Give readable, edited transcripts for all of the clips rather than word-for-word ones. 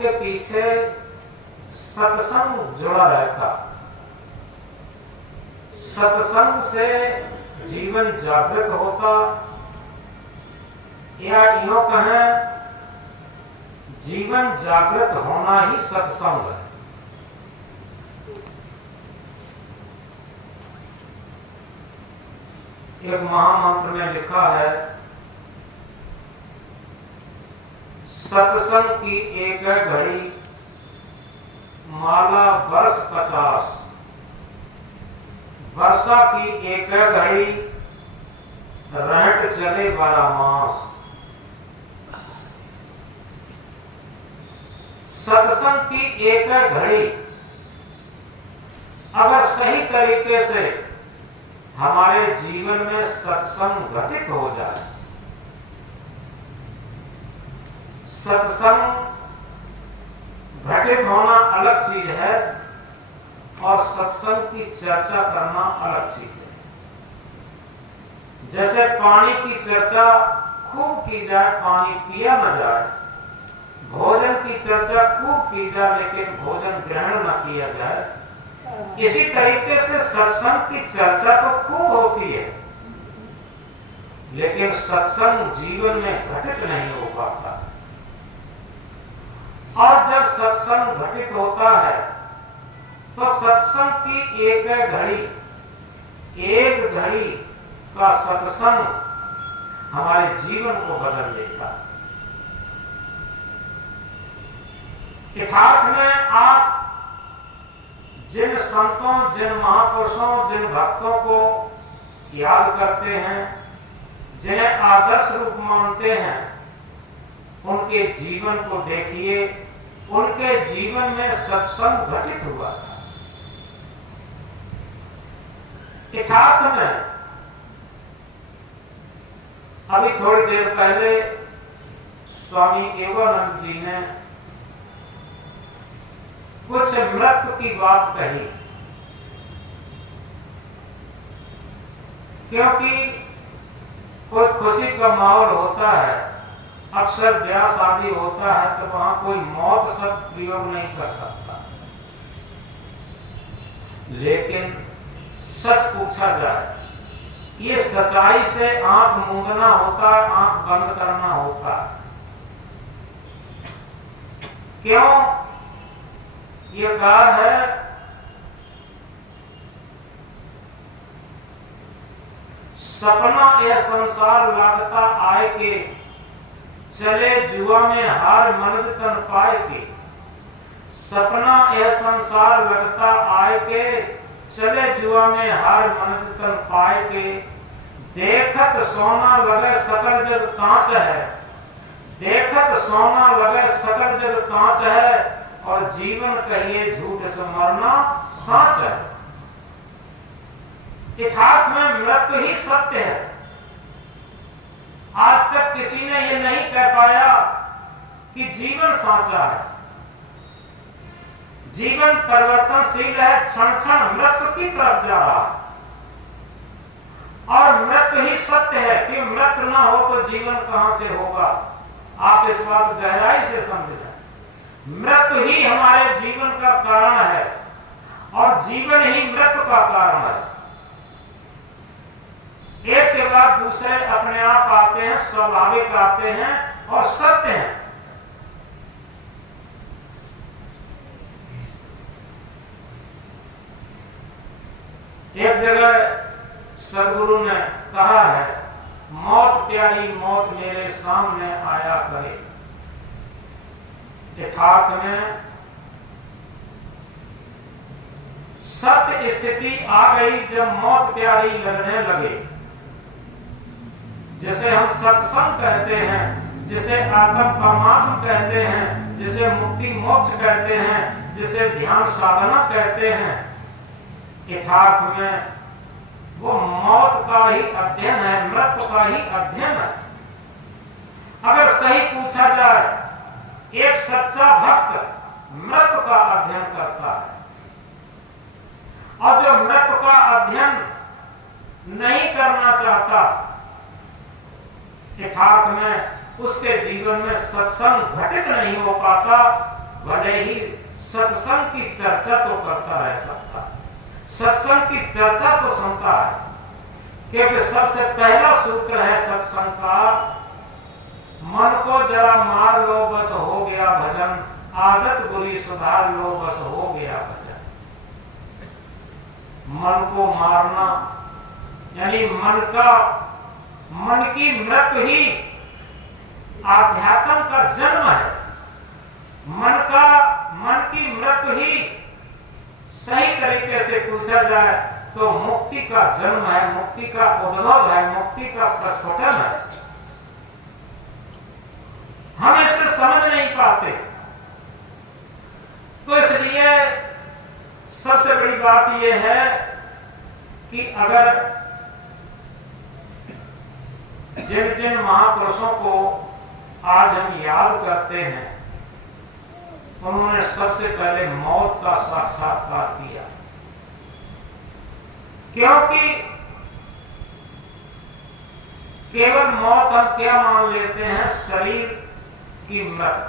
उसके पीछे सत्संग जुड़ा रहता। सत्संग से जीवन जागृत होता, या यूं कहें जीवन जागृत होना ही सत्संग है। एक महामंत्र में लिखा है, सत्संग की एक घड़ी माला वर्ष 50, वर्षा की एक घड़ी रहट चले 12 मास। सत्संग की एक घड़ी अगर सही तरीके से हमारे जीवन में सत्संग घटित हो जाए, सत्संग घटित होना अलग चीज है और सत्संग की चर्चा करना अलग चीज है। जैसे पानी की चर्चा खूब की जाए, पानी पिया न जाए, भोजन की चर्चा खूब की जाए लेकिन भोजन ग्रहण न किया जाए, इसी तरीके से सत्संग की चर्चा तो खूब होती है लेकिन सत्संग जीवन में घटित नहीं हो पाता। और जब सत्संग घटित होता है तो सत्संग की एक घड़ी का सत्संग हमारे जीवन को बदल देता। यथार्थ में आप जिन संतों, जिन महापुरुषों, जिन भक्तों को याद करते हैं, जिन्हें आदर्श रूप मानते हैं, उनके जीवन को देखिए। उनके जीवन में सत्संग घटित हुआ था। यथार्थ में अभी थोड़ी देर पहले स्वामी केवलानंद जी ने कुछ मृत्यु की बात कही, क्योंकि कोई खुशी का माहौल होता है, अक्सर ब्याह शादी होता है तो वहां कोई मौत शब्द प्रयोग नहीं कर सकता। लेकिन सच पूछा जाए, ये सच्चाई से आंख मूंदना होता है, आंख बंद करना होता है। क्यों? ये कहा है सपना यह संसार लागता आए के, चले जुआ में हार मनज तन पाए के। सपना यह संसार लगता आए के, चले जुआ में हार मनज तन पाए के। देखत सोना लगे सकल जग कांच है, देखत सोना लगे सकल जग कांच है, और जीवन कहिए झूठ से मरना साच है। यथार्थ में मृत्यु ही सत्य है। आज तक किसी ने यह नहीं कह पाया कि जीवन साचा है। जीवन परिवर्तनशील है, क्षण क्षण मृत्यु की तरफ जा रहा है। और मृत्यु ही सत्य है कि मृत्यु ना हो तो जीवन कहां से होगा। आप इस बात गहराई से समझ लें। मृत्यु ही हमारे जीवन का कारण है और जीवन ही मृत्यु का कारण है। एक के बाद दूसरे अपने आप आते हैं, स्वाभाविक आते हैं और सत्य हैं। एक जगह सदगुरु ने कहा है, मौत प्यारी मौत मेरे सामने आया करे। यथार्थ में सत्य स्थिति आ गई जब मौत प्यारी लगने लगे। जिसे हम सत्संग कहते हैं, जिसे आत्म परमात्मा कहते हैं, जिसे मुक्ति मोक्ष कहते हैं, जिसे ध्यान साधना कहते हैं, यथार्थ में वो मौत का ही अध्ययन है, मृत्यु का ही अध्ययन है। अगर सही पूछा जाए, एक सच्चा भक्त मृत्यु का अध्ययन करता है, और जो मृत्यु का अध्ययन नहीं करना चाहता, यथार्थ में उसके जीवन में सत्संग घटित नहीं हो पाता, भले ही सत्संग की चर्चा तो करता रह सकता है, सत्संग की चर्चा तो सुनता है, क्योंकि सबसे पहला सूत्र है सत्संग का, मन को जरा मार लो बस हो गया भजन, आदत बुरी सुधार लो बस हो गया भजन। मन को मारना यानी मन की मृत्यु ही आध्यात्म का जन्म है। मन की मृत्यु ही सही तरीके से पूछा जाए तो मुक्ति का जन्म है, मुक्ति का उद्भव है, मुक्ति का प्रस्फुटन है। हम इसे समझ नहीं पाते, तो इसलिए सबसे बड़ी बात यह है कि अगर जिन जिन महापुरुषों को आज हम याद करते हैं, उन्होंने सबसे पहले मौत का साक्षात्कार किया, क्योंकि केवल मौत हम क्या मान लेते हैं, शरीर की मृत्यु।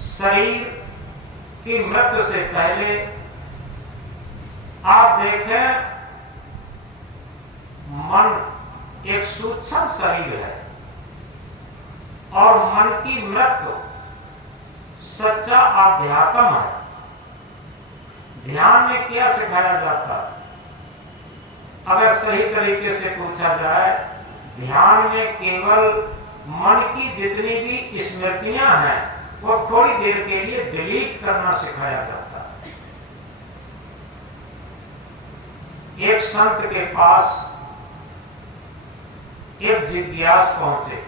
शरीर की मृत्यु से पहले आप देखें, मन एक सूक्ष्म शरीर है और मन की मृत्यु सच्चा आध्यात्म है। ध्यान में क्या सिखाया जाता है? अगर सही तरीके से पूछा जाए, ध्यान में केवल मन की जितनी भी स्मृतियां हैं वो थोड़ी देर के लिए डिलीट करना सिखाया जाता है। एक संत के पास एक जिज्ञास पहुंचे,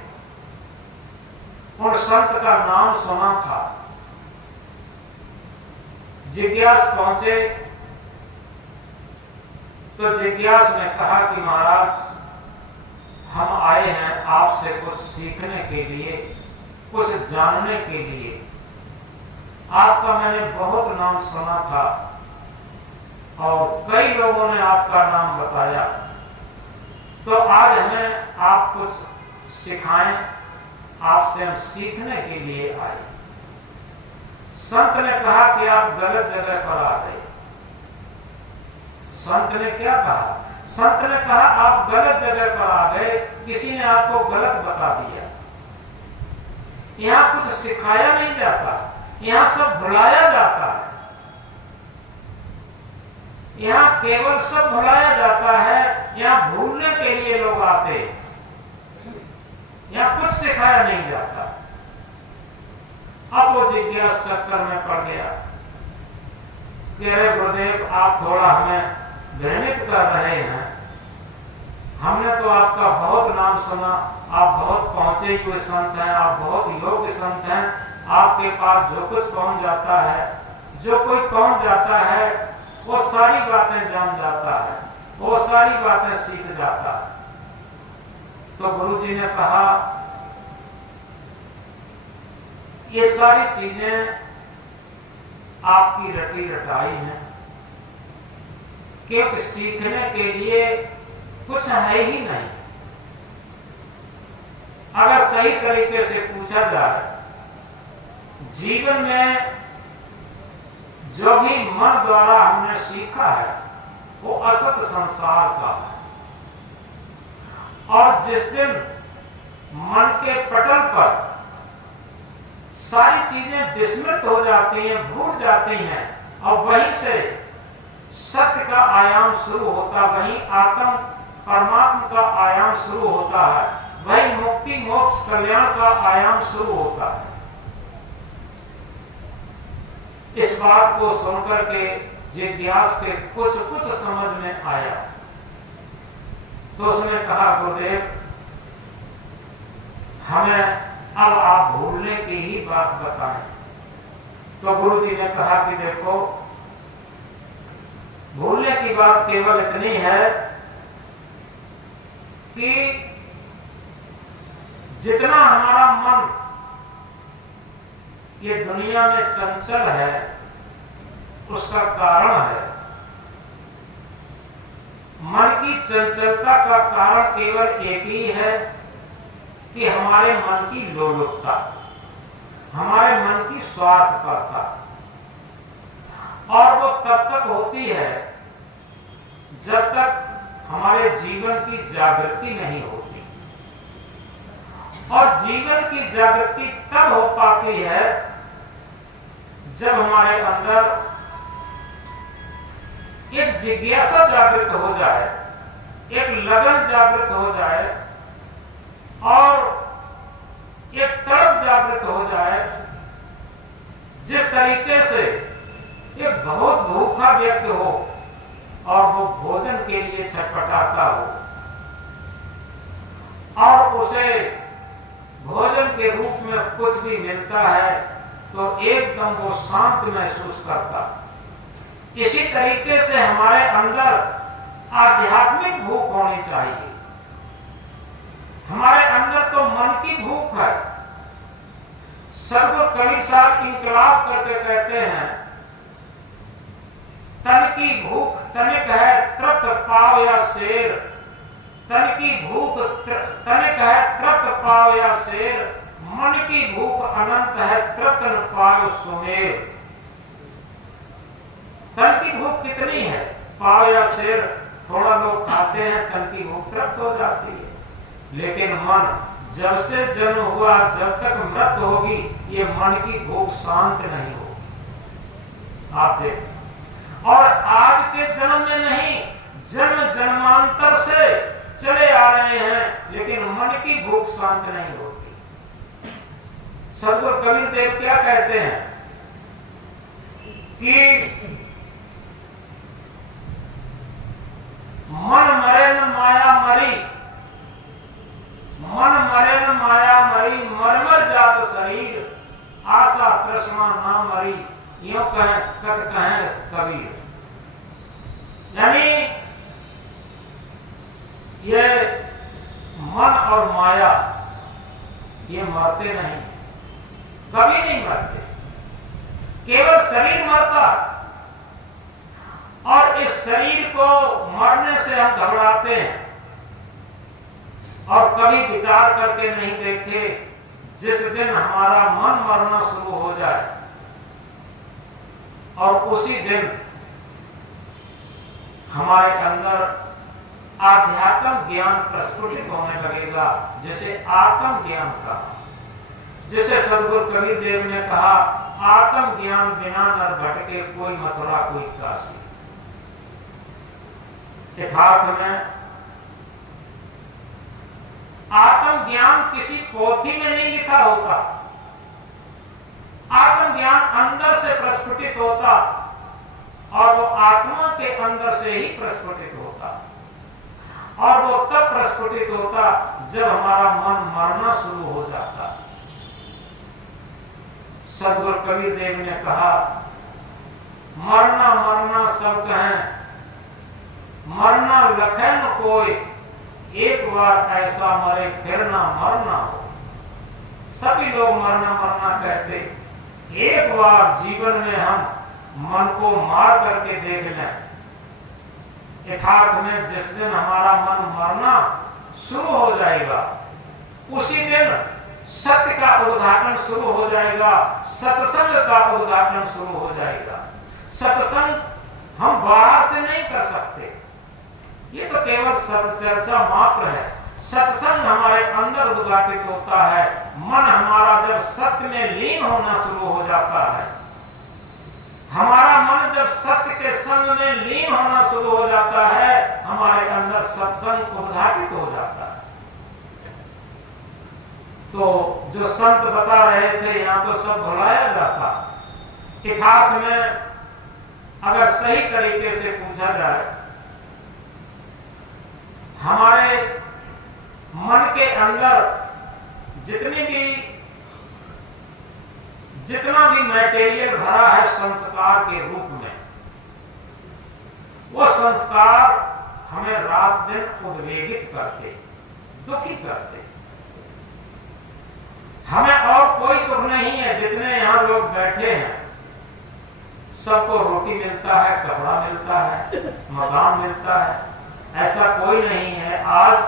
उन संत का नाम सुना था। जिज्ञास पहुंचे तो जिज्ञास ने कहा कि महाराज, हम आए हैं आपसे कुछ सीखने के लिए, कुछ जानने के लिए। आपका मैंने बहुत नाम सुना था और कई लोगों ने आपका नाम बताया, तो आज हमें आप कुछ सिखाएं, आपसे हम सीखने के लिए आए। संत ने कहा कि आप गलत जगह पर आ गए। संत ने क्या कहा? संत ने कहा आप गलत जगह पर आ गए, किसी ने आपको गलत बता दिया। यहां कुछ सिखाया नहीं जाता, यहां सब भुलाया जाता है। यहां केवल सब भुलाया जाता है, यहां भूलने के लिए लोग आते हैं, यहां कुछ सिखाया नहीं जाता। अब वो जिज्ञास चक्कर में पड़ गया कि अरे गुरुदेव, आप थोड़ा हमें भ्रमित कर रहे हैं। हमने तो आपका बहुत नाम सुना, आप बहुत पहुंचे हुए संत हैं, आप बहुत योग्य संत हैं। आपके पास जो कुछ पहुंच जाता है, जो कोई पहुंच जाता है, वो सारी बातें जान जाता है, वो सारी बातें सीख जाता है। तो गुरुजी ने कहा, ये सारी चीजें आपकी रटी रटाई हैं, क्योंकि सीखने के लिए कुछ है ही नहीं। अगर सही तरीके से पूछा जाए, जीवन में जो भी मन द्वारा हमने सीखा है वो असत संसार का है, और जिस दिन मन के पटल पर सारी चीजें विस्मृत हो जाती हैं, भूल जाती हैं, और वहीं से सत्य का आयाम शुरू होता, वहीं आत्म परमात्मा का आयाम शुरू होता है, वहीं मुक्ति मोक्ष कल्याण का आयाम शुरू होता है। इस बात को सुनकर के जिज्ञास के कुछ समझ में आया, तो उसने कहा, गुरुदेव, हमें अब आप भूलने की ही बात बताएं। तो गुरुजी ने कहा कि देखो, भूलने की बात केवल इतनी है कि जितना हमारा मन ये दुनिया में चंचल है, उसका कारण है, मन की चंचलता का कारण केवल एक ही है कि हमारे मन की लोलुपता। हमारे मन की स्वार्थपरता, और वो तब तक होती है जब तक हमारे जीवन की जागृति नहीं होती। और जीवन की जागृति तब हो पाती है जब हमारे अंदर एक जिज्ञासा जागृत हो जाए, एक लगन जागृत हो जाए और एक तड़प जागृत हो जाए। जिस तरीके से एक बहुत भूखा व्यक्ति हो और वो भोजन के लिए छटपटाता हो और उसे भोजन के रूप में कुछ भी मिलता है तो एकदम वो शांत महसूस करता। इसी तरीके से हमारे अंदर आध्यात्मिक भूख होनी चाहिए। हमारे अंदर तो मन की भूख है। सदगुरु कबीर साहब इंकलाब करके कहते हैं, तन की भूख तनिक है तृप्त पाव या शेर, तन की भूख तनिक है तृप्त पाव या शेर, मन की भूख अनंत है तृप्त न पाव सुमेर। तन की भूख कितनी है? पाव या शेर थोड़ा लोग खाते हैं, तन की भूख तृप्त हो जाती है। लेकिन मन जब से जन्म हुआ जब तक मृत्यु होगी ये मन की भूख शांत नहीं होगी। आप देखें, और आज के जन्म में नहीं, जन्म जन्मांतर से चले आ रहे हैं लेकिन मन की भूख शांत नहीं होती। सदगुरु कबीर देव क्या कहते हैं कि मन मरे न माया मरी, मन मरे न माया मरी, मरमर जात शरीर, आशा तृष्णा ना मरी, यूं कहें कबीर। यानी ये मन और माया ये मरते नहीं, कभी नहीं मरते, केवल शरीर मरता। और इस शरीर को मरने से हम घबराते हैं और कभी विचार करके नहीं देखे जिस दिन हमारा मन मरना शुरू हो जाए और उसी दिन हमारे अंदर आध्यात्म ज्ञान प्रस्फुटित होने लगेगा, जिसे आत्म ज्ञान कहा। जिसे सदगुरु कबीर देव ने कहा, आत्म ज्ञान बिना नर भटके कोई मथुरा कोई काशी। यथार्थ में आत्म ज्ञान किसी पोथी में नहीं लिखा होता, आत्म ज्ञान अंदर से प्रस्फुटित होता और वो आत्मा के अंदर से ही प्रस्फुटित होता। और वो तब प्रस्फुटित होता जब हमारा मन मरना शुरू हो जाता। सदगुरु कबीर देव ने कहा, मरना मरना सब कहें, मरना लखे न कोई, एक बार ऐसा मरे फिर ना मरना हो। सभी लोग मरना मरना कहते, एक बार जीवन में हम मन को मार करके देख लें। यथार्थ में जिस दिन हमारा मन मरना शुरू हो जाएगा उसी दिन सत्य का उद्घाटन शुरू हो जाएगा, सत्संग का उद्घाटन शुरू हो जाएगा। सत्संग हम बाहर से नहीं कर सकते, ये तो केवल सत्चर्चा मात्र है। सत्संग हमारे अंदर उद्घाटित होता है, मन हमारा जब सत्य में लीन होना शुरू हो जाता है, हमारा मन जब सत्य के संग में लीन होना शुरू हो जाता है, हमारे अंदर सत्संग उद्घाटित हो जाता है। तो जो संत बता रहे थे यहाँ तो सब भुलाया जाता। यथार्थ में अगर सही तरीके से पूछा जाए, हमारे मन के अंदर जितना भी मटेरियल भरा है संस्कार के रूप में, वो संस्कार हमें रात दिन उद्वेगित करते, दुखी करते। हमें और कोई दुख नहीं है। जितने यहाँ लोग बैठे हैं सबको रोटी मिलता है, कपड़ा मिलता है, मकान मिलता है। ऐसा कोई नहीं है आज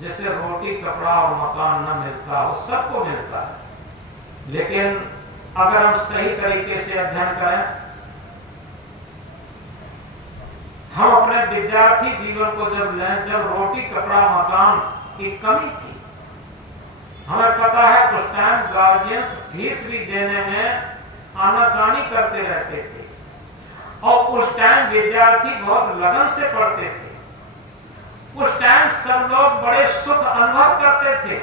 जिसे रोटी कपड़ा और मकान न मिलता हो, सबको मिलता है। लेकिन अगर हम सही तरीके से अध्ययन करें, हम अपने विद्यार्थी जीवन को जब लें, जब रोटी कपड़ा मकान की कमी थी, हमें पता है उस टाइम गार्जियंस फीस भी देने में आनाकानी करते रहते थे और उस टाइम विद्यार्थी बहुत लगन से पढ़ते थे। उस टाइम सब लोग बड़े सुख अनुभव करते थे।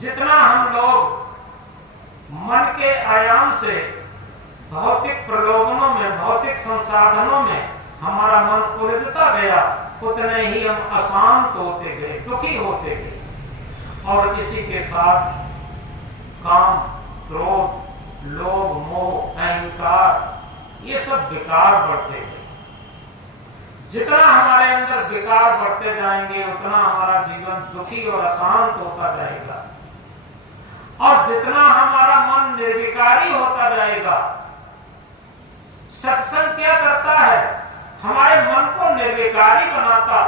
जितना हम लोग मन के आयाम से भौतिक प्रलोभनों में, भौतिक संसाधनों में हमारा मन उलझता गया, उतने ही हम अशांत होते गए, दुखी होते गए और इसी के साथ काम, क्रोध, लोभ, मोह, अहंकार, ये सब विकार बढ़ते गए। जितना हमारे अंदर विकार बढ़ते जाएंगे उतना हमारा जीवन दुखी और अशांत होता जाएगा और जितना हमारा मन निर्विकारी होता जाएगा। सत्संग क्या करता है? हमारे मन को निर्विकारी बनाता,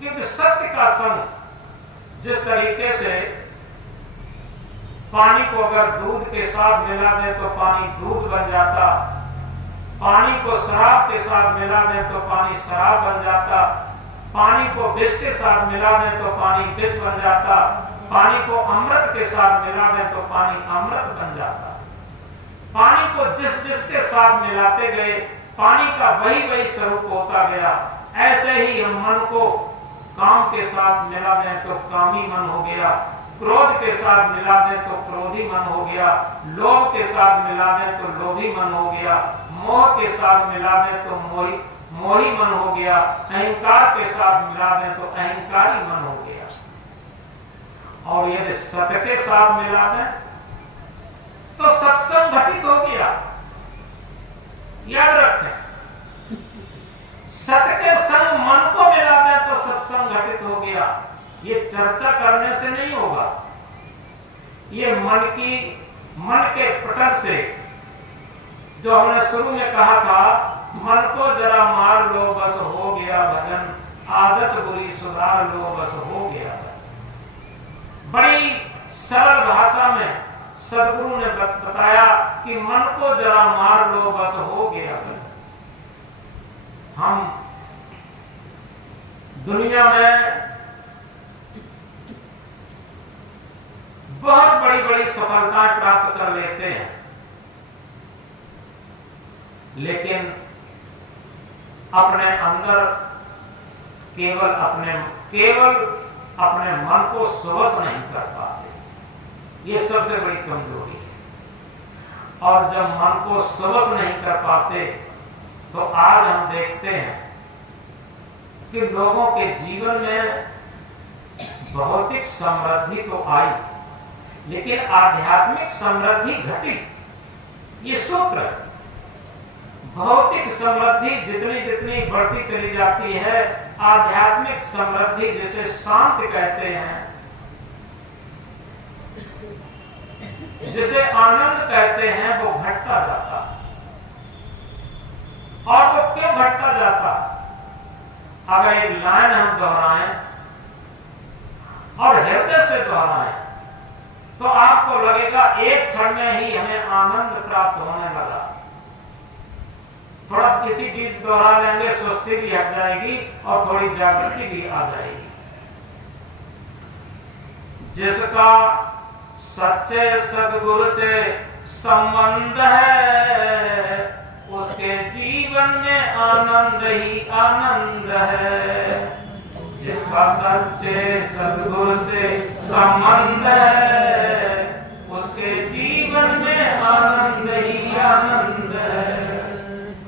क्योंकि सत्य का संग, जिस तरीके से पानी को अगर दूध के साथ मिला दे तो पानी दूध बन जाता, पानी को शराब के साथ मिला दे तो पानी शराब बन जाता, पानी को विष के साथ मिला दे तो पानी विष बन जाता, पानी को अमृत के साथ मिला दे तो पानी अमृत बन जाता। पानी को जिस जिसके साथ मिलाते गए पानी का वही वही स्वरूप होता गया। ऐसे ही हम मन को काम के साथ मिला दें तो कामी मन हो गया, क्रोध के साथ मिला दें तो क्रोधी मन हो गया, लोभ के साथ मिला दें तो लोभी मन हो गया, मोह के साथ मिला दें तो मोही मन हो गया, अहंकार के साथ मिला दें तो अहंकारी मन हो गया। और यदि सत्य के साथ मिला दें तो सत्संग घटित हो गया। याद रखें, सत्य के संग मन को मिला दें तो सत्संग घटित हो गया। ये चर्चा करने से नहीं होगा, ये मन के पटल से, जो हमने शुरू में कहा था, मन को जरा मार लो बस हो गया भजन, आदत बुरी सुधार लो बस हो गया भजन। बड़ी सरल भाषा में सदगुरु ने बताया कि मन को जरा मार लो बस हो गया भजन। हम दुनिया में बहुत बड़ी बड़ी सफलताएं प्राप्त कर लेते हैं, लेकिन अपने अंदर केवल अपने मन को स्वश नहीं कर पाते। ये सबसे बड़ी कमजोरी है। और जब मन को स्वश नहीं कर पाते तो आज हम देखते हैं कि लोगों के जीवन में भौतिक समृद्धि तो आई, लेकिन आध्यात्मिक समृद्धि घटी। ये सूत्र है। भौतिक समृद्धि जितनी जितनी बढ़ती चली जाती है, आध्यात्मिक समृद्धि जिसे शांति कहते हैं, जिसे आनंद कहते हैं, वो घटता जाता। और वो क्यों घटता जाता? अगर एक लाइन हम दोहराएं और हृदय से दोहराएं तो आपको लगेगा एक क्षण में ही हमें आनंद प्राप्त होने लगा। थोड़ा किसी चीज दोहरा लेंगे, सुस्ती भी हट जाएगी और थोड़ी जागृति भी आ जाएगी। जिसका सच्चे सद्गुरु से संबंध है, उसके जीवन में आनंद ही आनंद है। जिसका सच्चे सद्गुरु से संबंध है, उसके जीवन में आनंद ही आनंद है।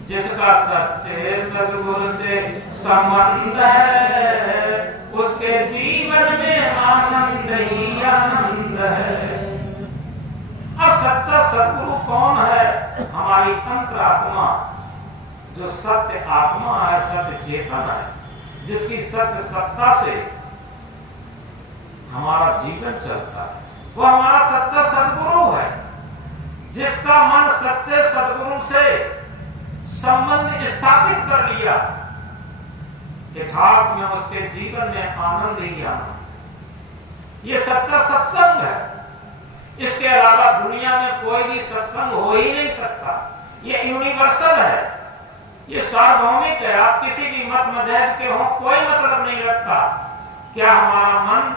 जिसका सच्चे सद्गुरु से संबंध है, उसके जीवन में आनंद ही आनंद है। अब सच्चा सद्गुरु कौन है? हमारी अंतरात्मा, जो सत्य आत्मा है, सत्य चेतन है, जिसकी सत्य सत्ता से हमारा जीवन चलता है, वो हमारा सच्चा सद्गुरु है। जिसका मन सच्चे सद्गुरु से संबंध स्थापित कर लिया, यथार्थ में उसके जीवन में आनंद ही आनंद। ये सच्चा सत्संग है। इसके अलावा दुनिया में कोई भी सत्संग हो ही नहीं सकता। ये यूनिवर्सल है, ये सार्वभौमिक है। आप किसी भी मत मजहब के हो, कोई मतलब नहीं रखता। क्या हमारा मन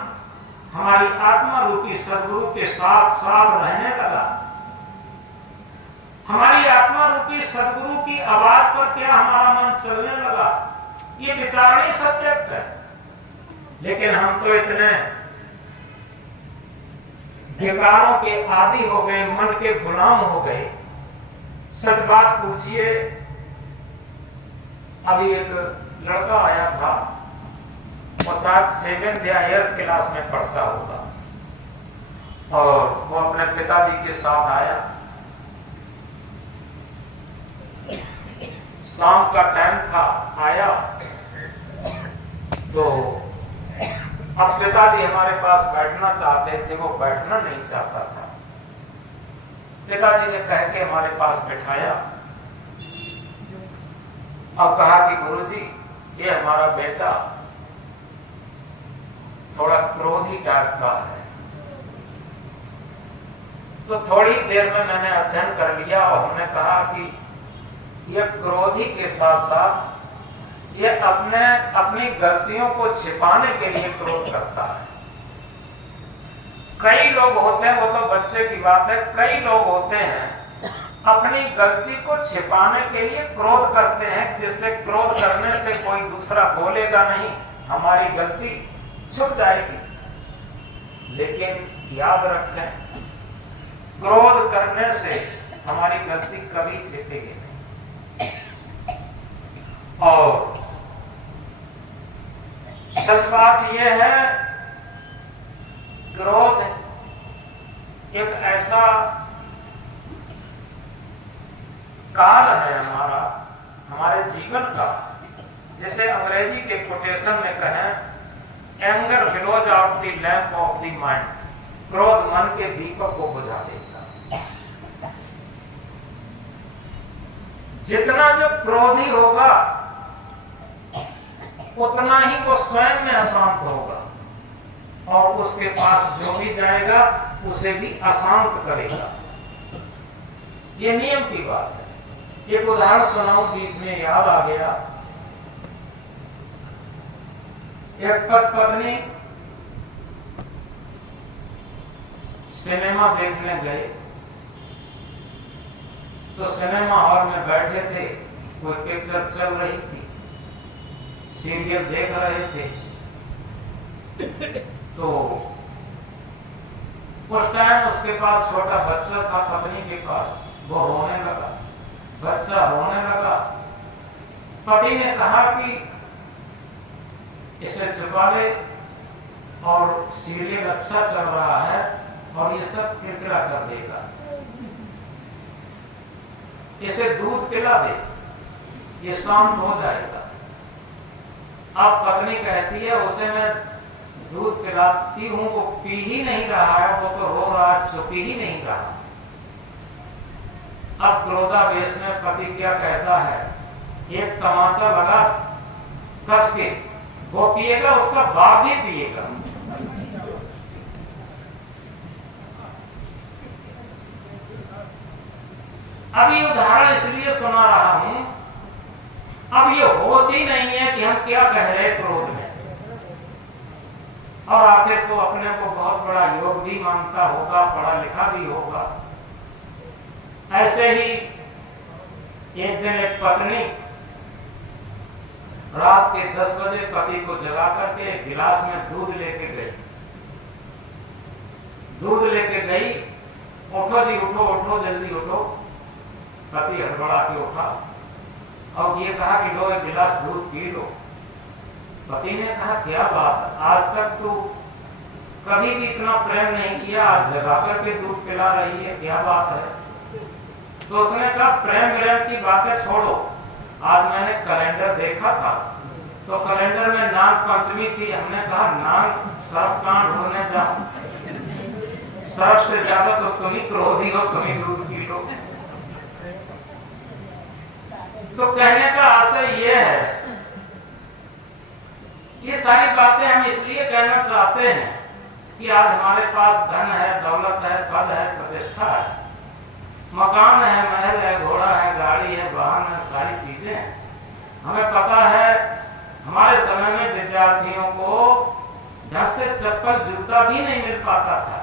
हमारी आत्मा रूपी सदगुरु के साथ साथ रहने लगा? हमारी आत्मा रूपी सदगुरु की आवाज पर क्या हमारा मन चलने लगा? ये विचारणीय सब्जेक्ट है। लेकिन हम तो इतने विकारों के आदी हो गए, मन के गुलाम हो गए। सच बात पूछिए, अभी एक लड़का आया था, वो शायद 7th या 8th क्लास में पढ़ता होगा, और वो अपने पिताजी के साथ आया। शाम का टाइम था, आया तो अब पिताजी हमारे पास बैठना चाहते थे, वो बैठना नहीं चाहता था। पिताजी ने कह के हमारे पास बैठाया और कहा कि गुरुजी, ये हमारा बेटा थोड़ा क्रोधी टाइप का है। तो थोड़ी देर में मैंने अध्ययन कर लिया और हमने कहा कि यह क्रोधी के साथ साथ ये अपनी गलतियों को छिपाने के लिए क्रोध करता है। कई लोग होते हैं, वो तो बच्चे की बात है, कई लोग होते हैं अपनी गलती को छिपाने के लिए क्रोध करते हैं, जिससे क्रोध करने से कोई दूसरा बोलेगा नहीं, हमारी गलती छुप जाएगी। लेकिन याद रखें, क्रोध करने से हमारी गलती कभी छिपेगी नहीं। और सच बात यह है, क्रोध एक ऐसा काल है हमारे जीवन का, जिसे अंग्रेजी के कोटेशन में कहें, anger blows out the lamp of the mind. क्रोध मन के दीपक को बुझा देता। जितना जो क्रोधी होगा उतना ही वो स्वयं में अशांत होगा, और उसके पास जो भी जाएगा उसे भी अशांत करेगा। ये नियम की बात है। एक उदाहरण सुनाऊं, बीच में याद आ गया। एक पत्नी सिनेमा देखने गए, तो सिनेमा हॉल में बैठे थे, कोई पिक्चर चल रही थी, सीरियल देख रहे थे। तो उस टाइम उसके पास छोटा बच्चा था, पत्नी के पास, वो रोने लगा, बच्चा रोने लगा। पति ने कहा कि इसे छुपा ले, और सीरियल अच्छा चल रहा है और ये सब किरकिरा कर देगा, इसे दूध पिला दे, ये शांत हो जाएगा। अब पत्नी कहती है, उसे मैं दूध पिलाती हूं, वो पी ही नहीं रहा है, वो तो रो रहा है, चुप ही नहीं रहा। अब क्रोधावेश में पति क्या कहता है, एक तमाचा लगा कस के, वो पिएगा, उसका बाप भी पिएगा। अब ये उदाहरण इसलिए सुना रहा हूं, अब ये होश ही नहीं है कि हम क्या कह रहे हैं क्रोध में, और आखिर को अपने को बहुत बड़ा योग भी मानता होगा, पढ़ा लिखा भी होगा। ऐसे ही एक दिन एक पत्नी रात के 10 बजे पति को जगा करके एक गिलास में दूध लेके गई। दूध लेके गई, उठो जी उठो, उठो जल्दी उठो। पति हड़बड़ा के उठा और ये कहा कि लो एक गिलास दूध पी लो। पति ने कहा क्या बात, आज तक तू कभी भी इतना प्रेम नहीं किया, आज जगा करके दूध पिला रही है, क्या बात है? तो उसने कहा प्रेम की बातें छोड़ो, आज मैंने कैलेंडर देखा था, तो कैलेंडर में नाग पंचमी थी। हमने कहा नाग सर्फ कांड होने जाओ, सर्फ से ज्यादा तो तुम ही क्रोधी हो, तुम ही दूध पी लो। तो कहने का आशय ये है, ये सारी बातें हम इसलिए कहना चाहते हैं कि आज हमारे पास धन है, दौलत है, पद है, प्रतिष्ठा है, मकान है, महल है, घोड़ा है, गाड़ी है, वाहन है, सारी चीजें हैं। हमें पता है हमारे समय में विद्यार्थियों को ढंग से चप्पल जूता भी नहीं मिल पाता था,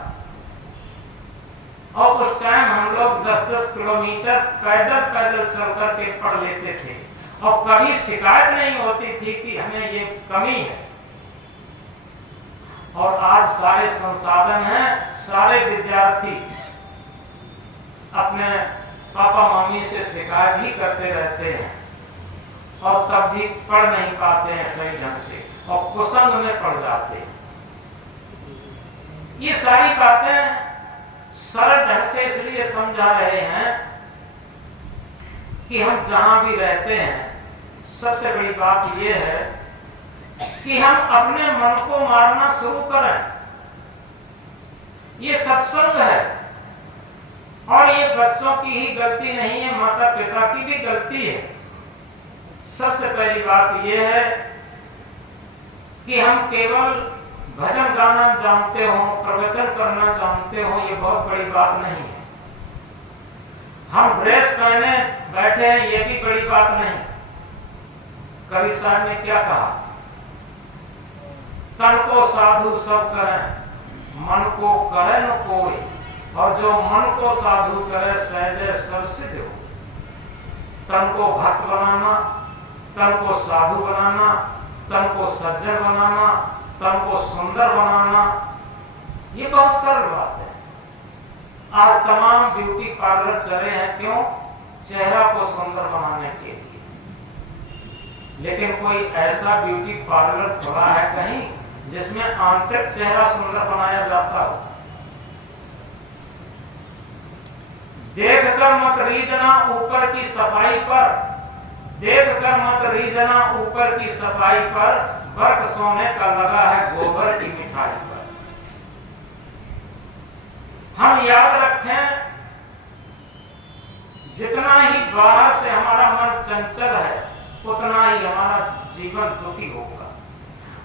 और उस टाइम हम लोग 10-10 किलोमीटर पैदल पैदल चल करके पढ़ लेते थे, और कभी शिकायत नहीं होती थी कि हमें ये कमी है। और आज सारे संसाधन हैं, सारे विद्यार्थी अपने पापा मम्मी से शिकायत ही करते रहते हैं, और तब भी पढ़ नहीं पाते हैं सही ढंग से, और कुसंग में पढ़ जाते हैं। ये सारी बातें सरल ढंग से इसलिए समझा रहे हैं कि हम जहां भी रहते हैं, सबसे बड़ी बात यह है कि हम अपने मन को मारना शुरू करें। ये सत्संग है, और ये बच्चों की ही गलती नहीं है, माता पिता की भी गलती है। सबसे पहली बात यह है कि हम केवल भजन गाना जानते हो, प्रवचन करना जानते हो, ये बहुत बड़ी बात नहीं है। हम ड्रेस पहने बैठे हैं, ये भी बड़ी बात नहीं। कबीर साहब ने क्या कहा? तन को साधु सब करें, मन को करे न कोई, और जो मन को साधु करे सहजे सब सिद्ध हो। तन को भक्त बनाना, तन को साधु बनाना, तन को सज्जन बनाना, तन को सुंदर बनाना, ये बहुत सरल बात है। आज तमाम ब्यूटी पार्लर चले हैं, क्यों? चेहरा को सुंदर बनाने के लिए। लेकिन कोई ऐसा ब्यूटी पार्लर खुला है कहीं जिसमें आंतरिक चेहरा सुंदर बनाया जाता हो? देखकर मत रीझना ऊपर की सफाई पर, देखकर मत रीझना ऊपर की सफाई पर, वर्क सोने का लगा है गोबर की मिठाई पर। हम याद रखें, जितना ही बाहर से हमारा मन चंचल है, उतना ही हमारा जीवन दुखी होगा,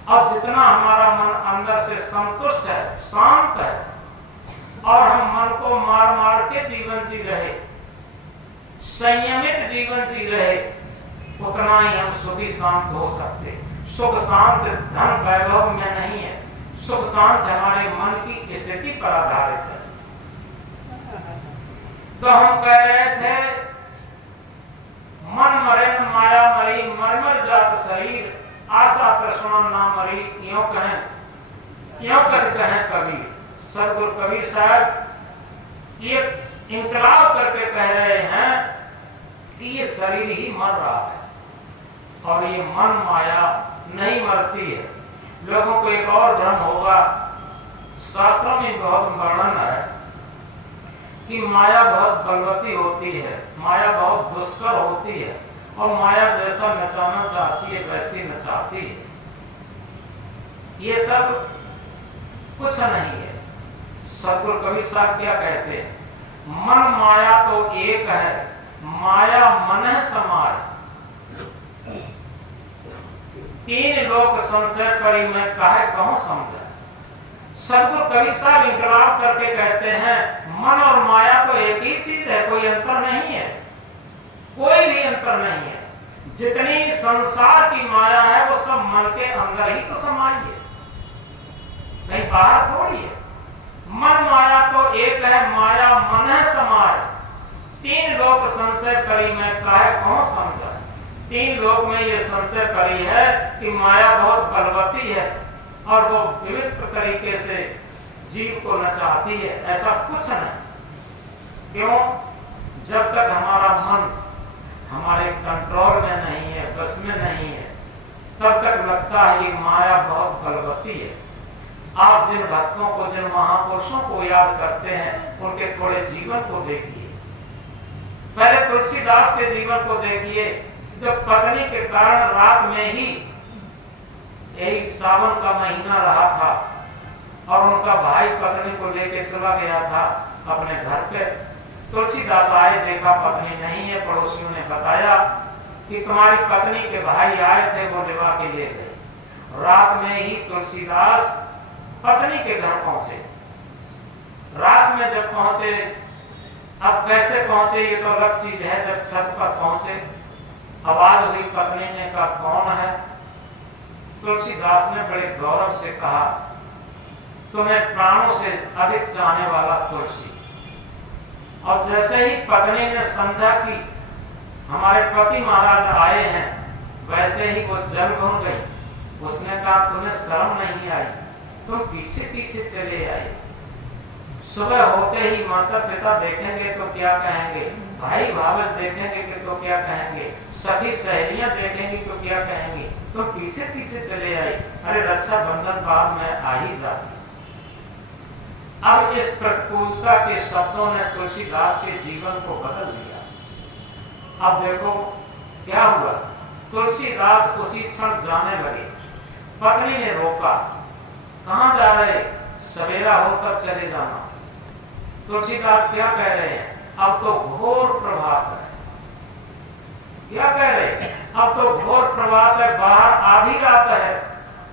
और जितना हमारा मन अंदर से संतुष्ट है, शांत है, और हम मन को मार मार के जीवन जी रहे, संयमित जीवन जी रहे, उतना ही हम सुखी शांत हो सकते। सुख शांत धन वैभव में नहीं है, सुख शांत हमारे मन की स्थिति पर आधारित है। तो हम कह रहे थे, मन मरे न माया मरी, मरमर जात शरीर, आशा तृष्णा ना मरी, क्यों कहें कबीर। सदगुरु कबीर साहब ये इंकलाब करके कह रहे हैं कि ये शरीर ही मर रहा है, और ये मन माया नहीं मरती है। लोगों को एक और भ्रम होगा, शास्त्रों में बहुत वर्णन है कि माया बहुत बलवती होती है, माया बहुत दुष्कर होती है, और माया जैसा नचाना चाहती है वैसी नचाती है। ये सब कुछ नहीं है। सदगुरु कबीर साहब क्या कहते हैं? मन माया तो एक है, माया मन समाय, तीन लोक संशय करी मैं काहे कहूं समझा। सदगुरु कबीर साहब इंकलाब करके कहते हैं, मन और माया तो एक ही चीज है, कोई अंतर नहीं है, कोई भी अंतर नहीं है। जितनी संसार की माया है वो सब मन के अंदर ही तो समाई है, कहीं बाहर थोड़ी है। मन माया तो एक है, माया मन है समाय, तीन लोक संशय करी मैं काहे कहूं समझा। तीन लोक में ये संशय करी है कि माया बहुत बलवती है, और वो विविध तरीके से जीव को नचाती है। ऐसा कुछ नहीं। क्यों? जब तक हमारा मन हमारे कंट्रोल में नहीं है, बस में नहीं है, तब तक लगता है ये माया बहुत बलवती है। आप जिन भक्तों को, जिन महापुरुषों को याद करते हैं, उनके थोड़े जीवन को देखिए। पहले तुलसीदास के जीवन को देखिए, जब पत्नी के कारण रात में ही, यही सावन का महीना रहा था, और उनका भाई पत्नी को लेके चला गया था अपने घर पे। तुलसीदास आए, देखा पत्नी नहीं है, पड़ोसियों ने बताया कि तुम्हारी पत्नी के भाई आए थे, वो लेवा के ले गए। रात में ही तुलसीदास पत्नी के घर पहुंचे। रात में जब पहुंचे, अब कैसे पहुंचे ये तो अलग चीज है। जब छत पर पहुंचे, आवाज हुई, पत्नी ने कहा कौन है? तुलसीदास ने बड़े गौरव से कहा, तुम्हें प्राणों से अधिक चाहने वाला तुलसी। और जैसे ही पत्नी ने समझा कि हमारे पति महाराज आए हैं, वैसे ही वो जल भून गई। उसने कहा तुम्हें शर्म नहीं आई? तुम पीछे पीछे चले आए। सुबह होते ही माता पिता देखेंगे तो क्या कहेंगे, भाई भावज देखेंगे कि तो क्या कहेंगे, सखी सहेलियां देखेंगी तो क्या कहेंगी, तो पीछे पीछे चले आए। अरे रक्षाबंधन बाद में आ ही जाती। अब इस प्रतिकूलता के शब्दों ने तुलसीदास के जीवन को बदल दिया। अब देखो क्या हुआ, तुलसीदास उसी क्षण जाने लगे। पत्नी ने रोका, कहां जा रहे? सवेरा हो तब चले जाना। तुलसीदास क्या कह रहे हैं? अब तो घोर प्रभात है। क्या कह रहे हैं? अब तो घोर प्रभात है, बाहर आधी रात है।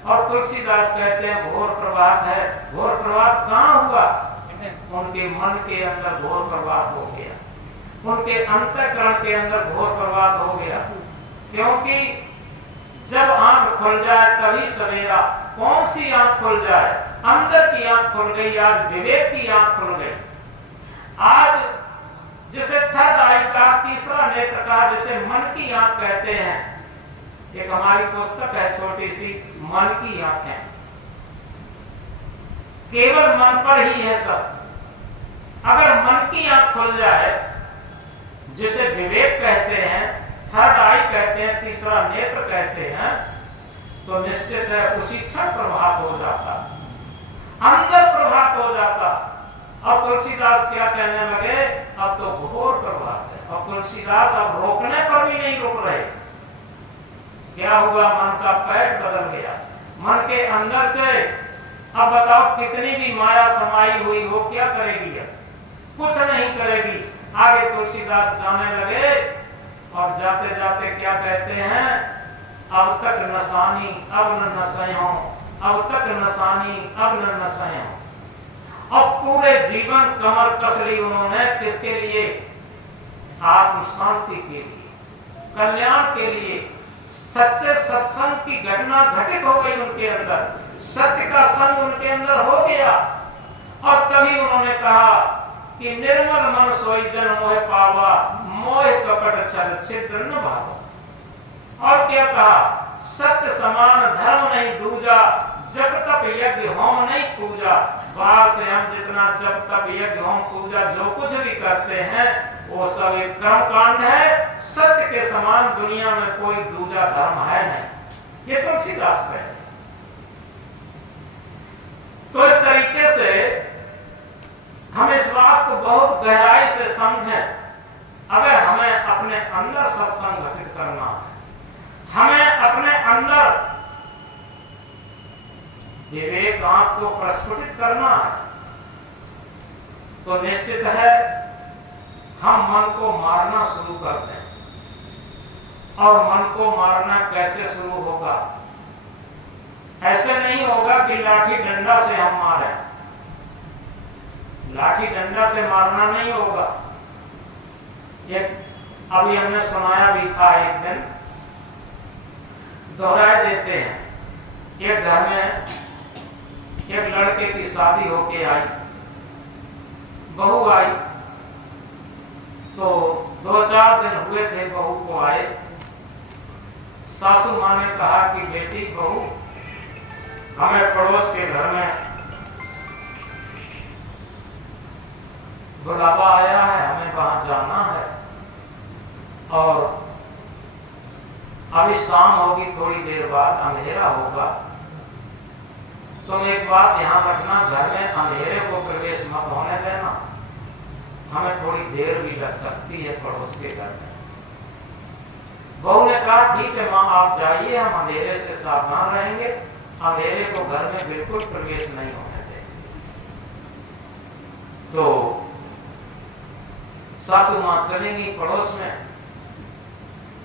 और तुलसीदास कहते हैं घोर प्रभात है। घोर प्रभात कहां हुआ? उनके मन के अंदर घोर प्रभात हो गया, उनके अंतःकरण के अंदर घोर प्रभात हो गया। क्योंकि जब आंख खुल जाए तभी सवेरा। कौन सी आंख खुल जाए? अंदर की आंख खुल गई। आज विवेक की आंख खुल गई। आज जिसे थर्ड आई का, तीसरा नेत्र का, जिसे मन की आंख कहते हैं। एक हमारी पुस्तक है छोटी सी, मन की आंखें। केवल मन पर ही है सब। अगर मन की आंख खुल जाए, जिसे विवेक कहते हैं, थर्ड आई कहते हैं, तीसरा नेत्र कहते हैं, तो निश्चित है उसी क्षण प्रभात हो जाता, अंदर प्रभात हो जाता। अब तुलसीदास क्या कहने लगे? अब तो घोर प्रभात है। अब तुलसीदास अब रोकने पर भी नहीं रुक रहे। क्या हुआ? मन का पैठ बदल गया। मन के अंदर से अब बताओ कितनी भी माया समाई हुई हो, क्या करेगी? अब कुछ नहीं करेगी। आगे तुलसीदास जाने लगे और जाते जाते क्या कहते हैं? अब तक नसानी अब न नसयों, अब तक नसानी अब न नसयों। अब पूरे जीवन कमर कस ली उन्होंने, किसके लिए? आत्म शांति के लिए, कल्याण के लिए। सच्चे सत्संग की घटना घटित हो गई उनके अंदर, सत्य का संग उनके अंदर हो गया। और तभी उन्होंने कहा कि निर्मल मन सोई जन मोह पावा, मोह कपट छल छिद्र न भावा। और क्या कहा? सत्य समान धर्म नहीं दूजा, जब तप यज्ञ होम नहीं पूजा। बाहर से हम जितना जब तप यज्ञ होम पूजा जो कुछ भी करते हैं, वो सब एक कर्म कांड है। सत्य के समान दुनिया में कोई दूजा धर्म है नहीं। ये तुलसीदास कहे। तो इस तरीके से हम इस बात को बहुत गहराई से समझें। अगर हमें अपने अंदर सत्संग घटित करना है, हमें अपने अंदर विवेक आंख को प्रस्फुटित करना है, तो निश्चित है हम मन को मारना शुरू कर दें। और मन को मारना कैसे शुरू होगा? ऐसे नहीं होगा कि लाठी डंडा से हम मारें। लाठी डंडा से मारना नहीं होगा। एक अभी हमने सुनाया भी था, एक दिन दोहराए देते हैं। एक घर में एक लड़के की शादी होके आई, बहू आई, तो 2-4 दिन हुए थे बहू को आए। सासू माँ ने कहा कि बेटी बहू, हमें पड़ोस के घर में बुलावा आया है, हमें वहां जाना है और अभी शाम होगी, थोड़ी देर बाद अंधेरा होगा। तुम एक बात ध्यान रखना, घर में अंधेरे को प्रवेश मत होने देना, हमें थोड़ी देर भी लग सकती है पड़ोस के घर में। बहू ने कहा ठीक है माँ आप जाइए, हम अंधेरे से सावधान रहेंगे, अंधेरे को घर में बिल्कुल प्रवेश नहीं होने देंगे। तो सासू माँ चलेंगी पड़ोस में,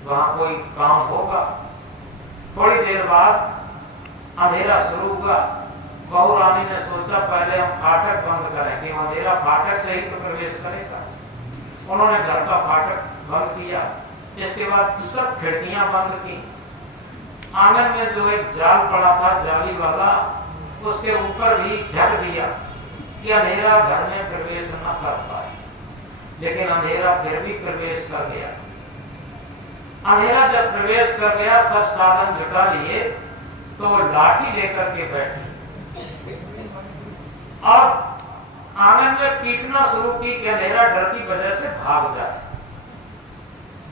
वहां कोई काम होगा। थोड़ी देर बाद अंधेरा शुरू हुआ, बहू रानी ने सोचा पहले हम फाटक बंद करें कि अंधेरा फाटक से ही तो प्रवेश करेगा। उन्होंने घर का फाटक बंद किया, इसके बाद सब खिड़कियां बंद की। आंगन में जो एक जाल पड़ा था जाली वाला, उसके ऊपर भी ढक दिया कि अंधेरा घर में प्रवेश न कर पाए। लेकिन अंधेरा फिर भी प्रवेश कर गया। अंधेरा जब प्रवेश कर गया, सब साधन जुटा लिए तो लाठी लेकर के बैठी और आंगन में पीटना शुरू की कि अंधेरा डर की वजह से भाग जाए।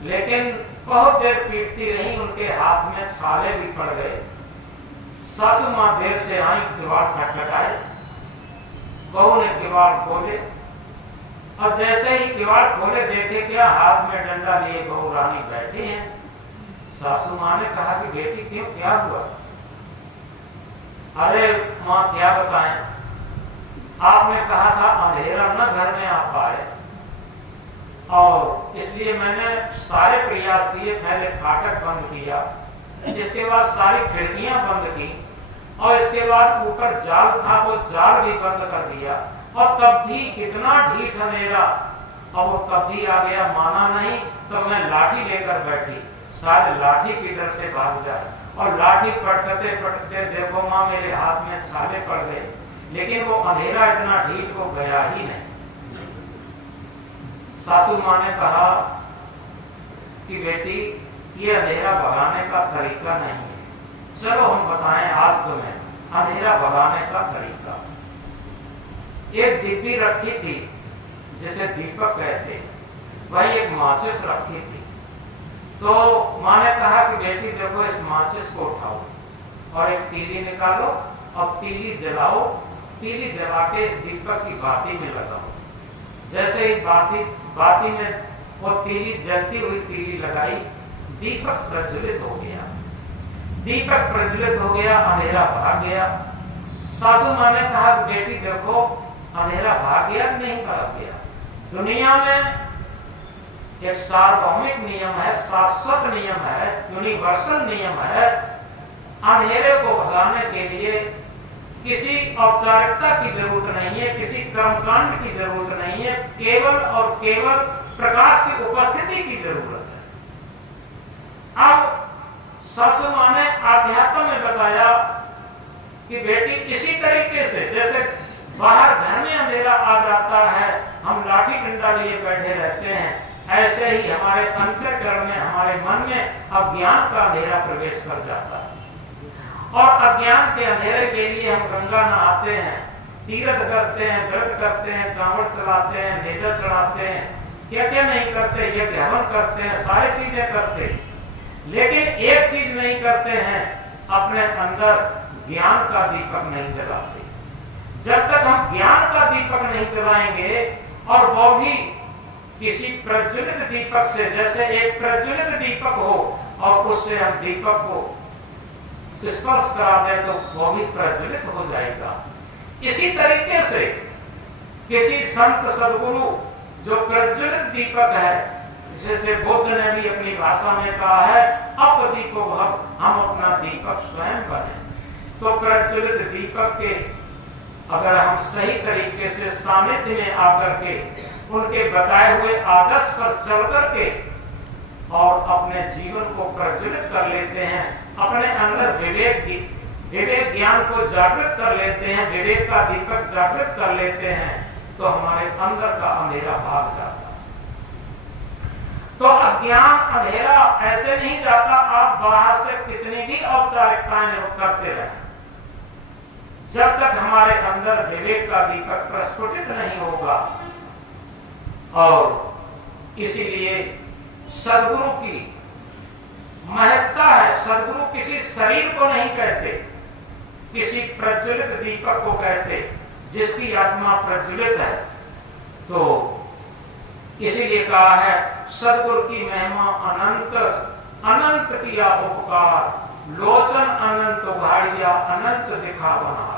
लेकिन बहुत देर पीटती रही, उनके हाथ में छाले भी पड़ गए। सासू मां देर से आई, किवाड़ खटखटाए। बहू ने किवाड़ खोले और जैसे ही किवाड़ खोले देखे क्या हाथ में डंडा लिए बहू रानी बैठी हैं। सासू मां ने कहा कि बेटी क्यों, क्या हुआ? अरे मां क्या बताएं, आपने कहा था अंधेरा न घर में आ पाए और इसलिए मैंने सारे प्रयास किए। पहले फाटक बंद किया, इसके बाद सारी खिड़कियां बंद की और इसके बाद ऊपर जाल था वो जाल भी बंद कर दिया और तब भी कितना ढीठ अंधेरा, और वो तब भी आ गया। माना नहीं तो मैं लाठी लेकर बैठी, शायद लाठी की डर से भाग जाए। और लाठी पटकते पटकते देखो मां मेरे हाथ में छाले पड़ गए, लेकिन वो अंधेरा इतना ढीठ को गया ही नहीं। सासू मां ने कहा कि बेटी ये अंधेरा भगाने का तरीका नहीं है, चलो हम बताएं आज तुम्हें अंधेरा भगाने का तरीका। एक डिब्बी रखी थी जिसे दीपक कहते, वही एक माचिस रखी थी। तो मां ने कहा कि बेटी देखो इस माचिस को उठाओ और एक तीली निकालो और तीली जलाओ। तीली जला के इस दीपक की बाती में लगाओ। जैसे ही बाती में वो तीली जलती हुई तीली लगाई, दीपक प्रज्वलित हो गया। दीपक प्रज्वलित हो गया, अंधेरा भाग गया। सासू मां ने कहा कि बेटी देखो अंधेरा भाग गया नहीं भाग गया। दुनिया में एक सार्वभौमिक नियम है, शाश्वत नियम है, यूनिवर्सल नियम है। अंधेरे को भगाने के लिए किसी औपचारिकता की जरूरत नहीं है, किसी कर्मकांड की जरूरत नहीं है, केवल और केवल प्रकाश की उपस्थिति की जरूरत है। अब सासू मां ने आध्यात्म में बताया कि बेटी इसी तरीके से जैसे बाहर घर में अंधेरा आ जाता है, हम लाठी डंडा लिए बैठे रहते हैं, ऐसे ही हमारे अंतःकरण में, हमारे मन में अज्ञान का अंधेरा प्रवेश कर जाता है। और अज्ञान के अंधेरे के लिए हम गंगा नहाते हैं, तीर्थ करते हैं, व्रत करते हैं, कांवड़ चलाते हैं, नेजा चढ़ाते हैं, क्या क्या नहीं करते, यज्ञ हवन करते हैं, सारी चीजें करते हैं। लेकिन एक चीज नहीं करते हैं, अपने अंदर ज्ञान का दीपक नहीं जलाते। जब तक हम ज्ञान का दीपक नहीं जलाएंगे, और वो भी किसी प्रज्वलित दीपक से, जैसे एक प्रज्वलित दीपक हो और उससे हम दीपक को स्पर्श करा दें तो वो भी प्रज्वलित हो जाएगा। इसी तरीके से किसी संत सदगुरु जो प्रज्वलित दीपक है, जैसे बुद्ध ने भी अपनी भाषा में कहा है अपदीपो भव, हम अपना दीपक स्वयं बने। तो प्रज्वलित दीपक के अगर हम सही तरीके से सानिध्य में आकर के उनके बताए हुए आदर्श पर चल करके और अपने जीवन को प्रज्वलित कर लेते हैं, अपने अंदर विवेक ज्ञान को जागृत कर लेते हैं, विवेक का दीपक जागृत कर लेते हैं, तो हमारे अंदर का अंधेरा भाग जाता है। तो अज्ञान अंधेरा ऐसे नहीं जाता, आप बाहर से कितनी भी औपचारिकताएं करते रहें, जब तक हमारे अंदर विवेक का दीपक प्रस्फुटित नहीं होगा। और इसीलिए सदगुरु की महत्ता है। सदगुरु किसी शरीर को नहीं कहते, किसी प्रज्वलित दीपक को कहते, जिसकी आत्मा प्रज्वलित है। तो इसीलिए कहा है सदगुरु की महिमा अनंत, अनंत किया उपकार, लोचन अनंत उघाड़िया, अनंत दिखा बना।